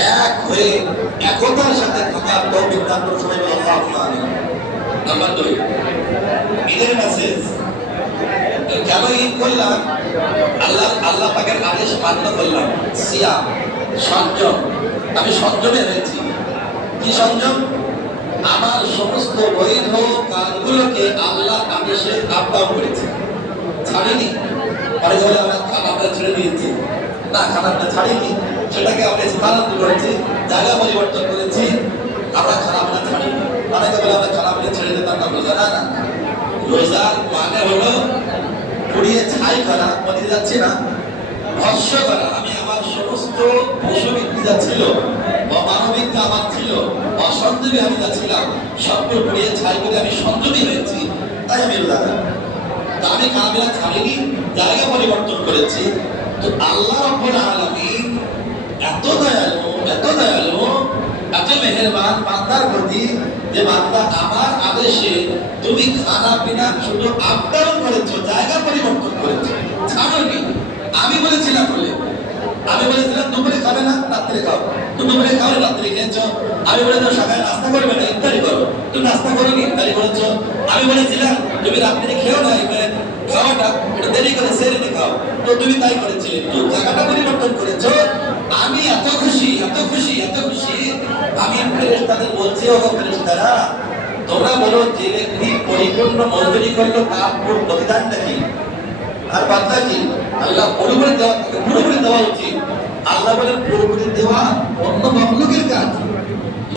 এক হয়ে একতার সাথে থাকার তৌফিক দান করুন সবাই বলুন আল্লাহুম্মা আমিন। নাম্বার 2, ঈদের মেসেজ। কেন ঈদ করলাম? আল্লাহ পাকের আদেশ মান্য করলাম। সিয়াম, সংযম। আমি সংযমে রয়েছি। কি সংযম? আমার সমস্ত বৈধ কাজগুলোকে আল্লাহ আদেশে আপ ডাউন করেছি, ছাড়িনি। পরে বলে আমরা ছেড়ে দিয়েছি, না, খারাপটা ছাড়িনি, সেটাকে আমরা স্থানান্তর করেছি, জায়গা পরিবর্তন করেছি। আমরা খারাপটা ছাড়িনি। অনেকে বলে আমরা খারাপটা ছেড়ে দিতাম না, রোজা না। রোজার মানে হলো পুড়িয়ে ছাই করা, বলে যাচ্ছে না, ভস্য করা। আমি আমার সমস্ত পশুবৃত্তি যা ছিল, অমানবিক যা আমার ছিল, অসংযমী আমি যা ছিলাম, সবগুলো পুড়িয়ে ছাই করে আমি সংযমী হয়েছি। তাই আমি রোজা রাখি। তা আমি কামিলা ছাড়িনি, জায়গা পরিবর্তন করেছি। তো আল্লাহ রাব্বুল আলামিন এত দয়ালু, এত দয়ালু, এত মেহেরবান বান্দার প্রতি, যে বান্দা আমার আদেশে তুমি খানা পিনা শুধু আপ ডাউন করেছো, জায়গা পরিবর্তন করেছো, ছাড়োনি। আমি বলেছিলাম দুপুরে খাবে না, রাত্রে খাও। তো দুপুরে খাও, রাত্রে খেয়েছো। আমি বলেছিলাম সকালে নাস্তা করবে না, ইফতারি করো। তুমি নাস্তা করোনি, ইফতারি করেছো। আমি বলেছিলাম তুমি রাত্রে খেও না, খাওয়াটা একটু দেরি করে সেরে খাও। তো তুমি তাই করেছিলে, তো জায়গাটা পরিবর্তন করেছো। আমি এত খুশি, এত খুশি, এত খুশি। আমি ফেরেশতাদের বলছি, ও ফেরেশতারা, তোমরা বলো যে ব্যক্তি পরিপূর্ণ মজদুরি করলো তার প্রতিদানটা কি? আর বাদটা কি? আল্লাহ পুরোপুরি দেওয়া উচিত। আল্লাহ বলেন পুরোপুরি দেওয়া অন্য মাখলুকের কাজ।